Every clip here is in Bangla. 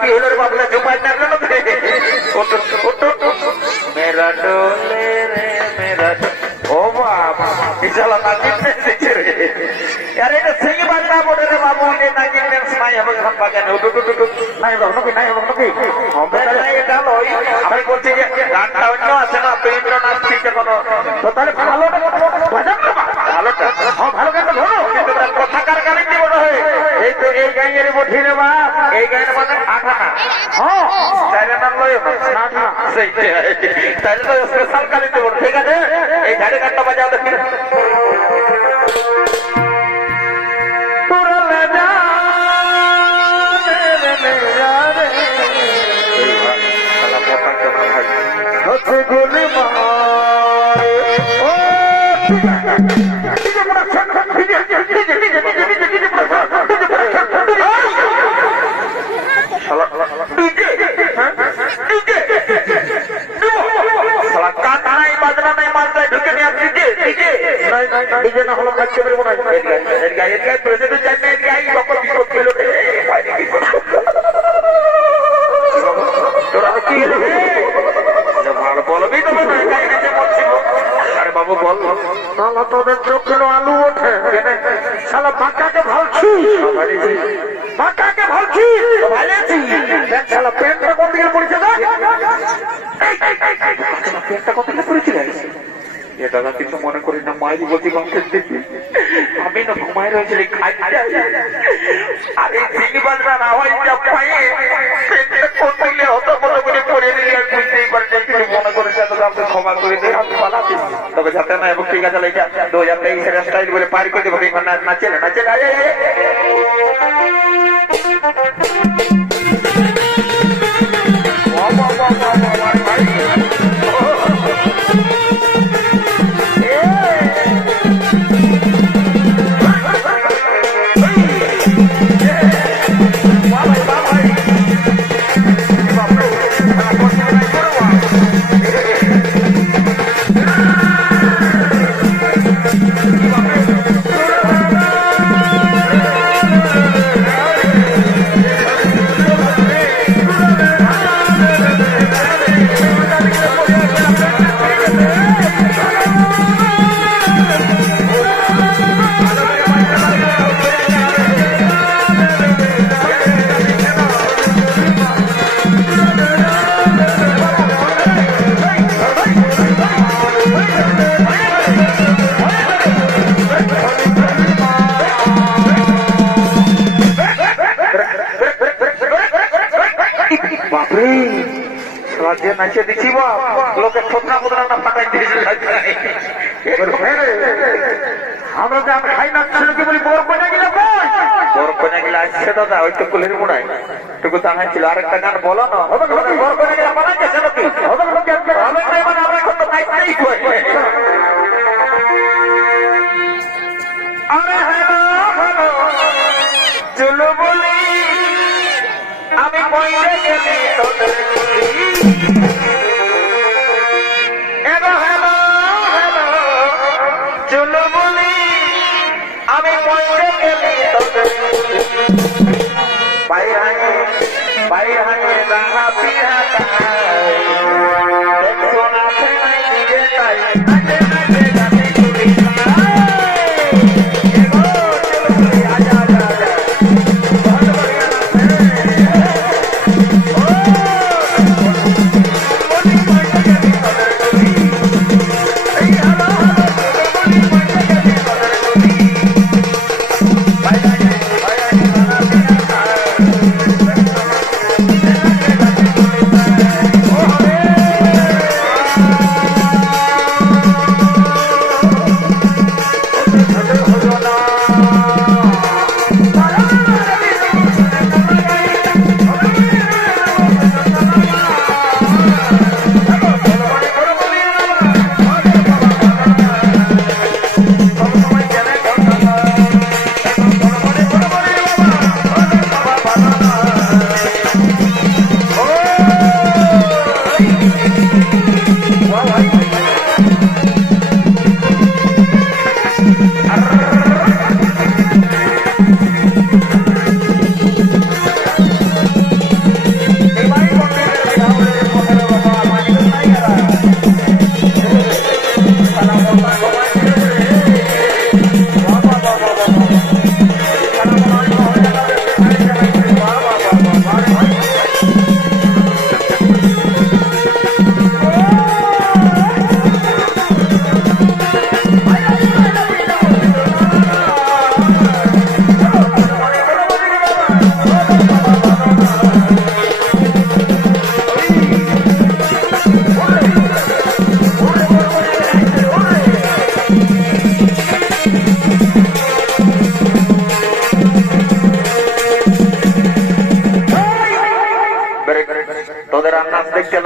কি হলো রে বাবু জুপাই না মেরা ডোলে রে মেরা ও বাবা ইসালা নাজিম নে দিছে রে আরে এটা সিঙ্গি বাজনা বড় রে বাবু নে নাজিম নে নাই হবে এখন বাগানে নাই বাবু নাই হবে নাই এটা লই আমি বলছি যে গানটা অন্য আছে না পেন্দ্র নাচছি কোন তো তাহলে ভালো বাজান ভালোটা হ্যাঁ ভালো গানটা ধরো কিন্তু তার কথা কার গানে দিব না এই তো এই গাইয়ের বঠি রে বাপ এই গাইয়ের মানে আঠা না হ্যাঁ তাইলে নাম লই না না সেইটাই তাইলে তো স্পেশাল গানে দিব ঠিক আছে এই ঝাড়ে গানটা বাজাও দেখি তোরা লে যা রে মেরা রে সালা মোটা কেমন ভাই হত গুলি মার ও ডিজে মোটা ডিজে সালা ডিজে ডিজে সালা কাট নাই বাজনা নাই মারতে ঢুকে নিয়ে ডিজে ডিজে ডিজে না হলো কাছে বের মনে হয় এর গায়ে প্রেসিডেন্ট চাই না এর গায়ে বকর বিপদ ছিল তোরা কি ভালো বলবি তো না গায়ে নিচে মরছিল আরে বাবু বল শালা তোদের চোখে আলু ওঠে শালা বাঁকাকে ভালছি বাঁকাকে ভালছি ভালেছি দেখ শালা প্যান্টটা কোন দিকে পড়েছে না প্যান্টটা কোন দিকে পড়েছিল এ দাদা কিছু মনে করি না মায়েরই বলছি বাঁকের দিকে আমি না ঘুমাই রয়েছে খাই আরে চিনি বাজনা না হয় যা পায়ে প্যান্টটা কোন দিলে হতো মতো করে পড়ে নিয়ে আর বুঝতেই পারছি কিছু মনে করেছে তো আপনি ক্ষমা করে দিয়ে আমি পালাচ্ছি তবে যাতে না এবং ঠিক আছে লেখা 2023 স্টাইল বলে পার করে দেবো নাচে নাচে নাচে দিচ্ছি লোকে ঠোকরা বোধরা না ফাটাই দিয়েছে আমরা যে আমরা খাই নাচছিল কি বলি বড় কন্যা গিলা বড় কন্যা গিলা আসছে দাদা ওই তো কুলের মুড়াই টুকু দাঁড়াইছিল আরেকটা গান বলো না বড় কন্যা গিলা বানাইছে নাকি মানে আমরা এখন তো নাচতেই কই আরে হ্যালো হ্যালো চলো বলি আমি পয়সা গেলি তোদের চলো বলি আমি পয়সা গেলি তোদের বাইরে রাহা পিয়া দেখো না নাই দিবে তাই নাচে নাচে গাতে চুরি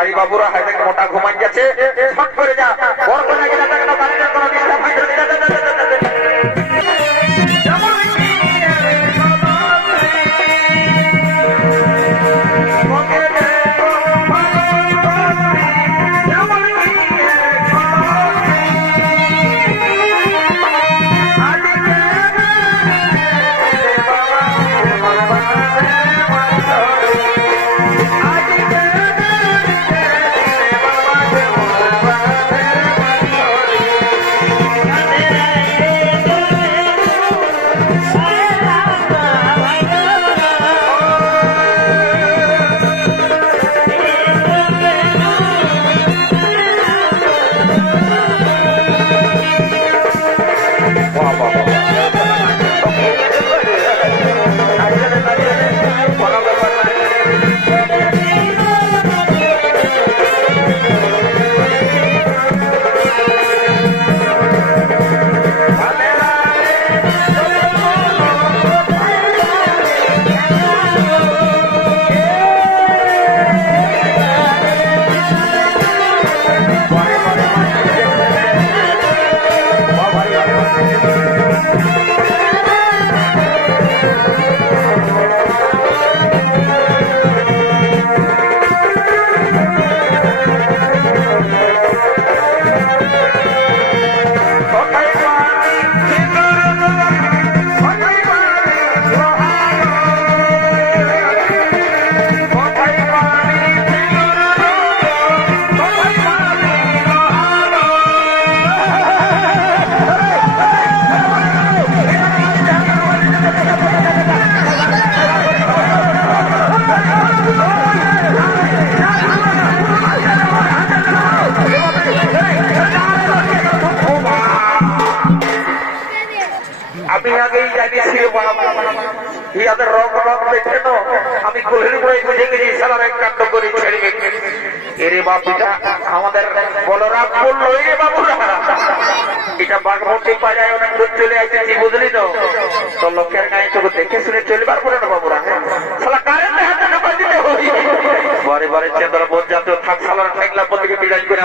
নাই বাবুরা হাইতে মোটা ঘুমাই গেছে ফট করে যা বড় করে গিয়ে না কেন বাড়িতে কোনো ডিস্টার্ব হয় আমি আগেই জানিয়েছি ইয়াদের রং রং দেখে তো আমি কোহের করে বুঝে গেছি সালার এক কাণ্ড করে ছেড়ে এরে বাপিটা আমাদের বলরাম বললো এরে বাবুরা এটা বাঘমন্ডি বাজায় অনেক দূর চলে আসেছি বুঝলি তো তো লোকের গায়ে তোকে দেখে শুনে চলবার পরে না বাবুরা সালা কারেন্টে হাতে ঢোকা দিতে হই বারে বারে চেন্দ্র বোধ জাতীয় থাক সালার ঠেকলা প্রতিকে বিদায় করে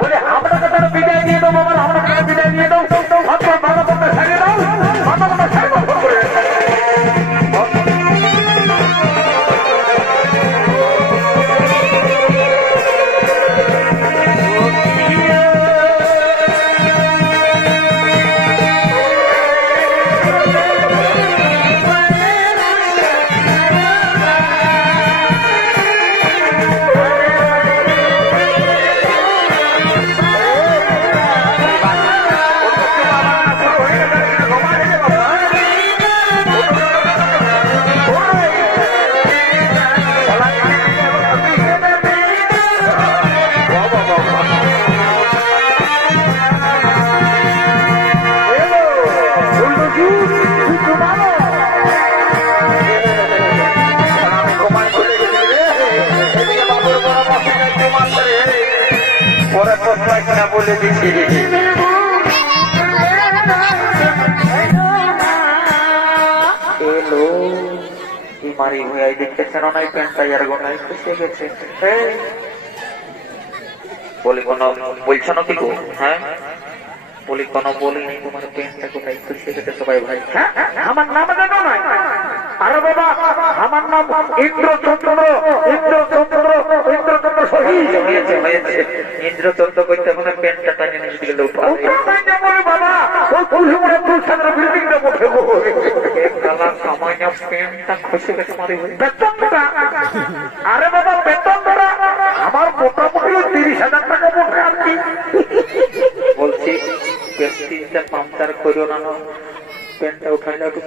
বলে আমরা তার বিদায় দিয়ে দেবো বাবা আমরা বিদায় দিয়ে দাও আপনার বাবা বাবা ছেড়ে দাও বাবা বাবা ছেড়ে দাও করে বলে দিচ্ছি এলো মারি হয়ে দেখতেছেন অনেক প্যান্টটা আর গোনায় খুশে গেছে বলি কোনো বলছো না কি গো হ্যাঁ বলি কোনো বলিনি তোমার প্যান্টটা কোথায় খুশে গেছে সবাই ভাই আমার নাম জানো না আরে বাবা আমার নাম ইন্দ্রচন্দ্র ইন্দ্রচন্দ্র ইন্দ্রচন্দ্র শহীদ হয়েছে হয়েছে ইন্দ্রচন্দ্র কইতে মানে প্যান্টটা টানে নিয়ে দিকে লোক বাবা ওই পুরো পুরো সাদা বিল্ডিংটা উঠে গো কালা সামান্য প্যান্টটা খুশি গেছে মারি বেতনটা আরে বাবা বেতনটা আমার মোটামুটি 30,000 টাকা মোটে আর কি বলছি প্যান্টটা পাম্পচার করিও না প্যান্টটা উঠাইলা কি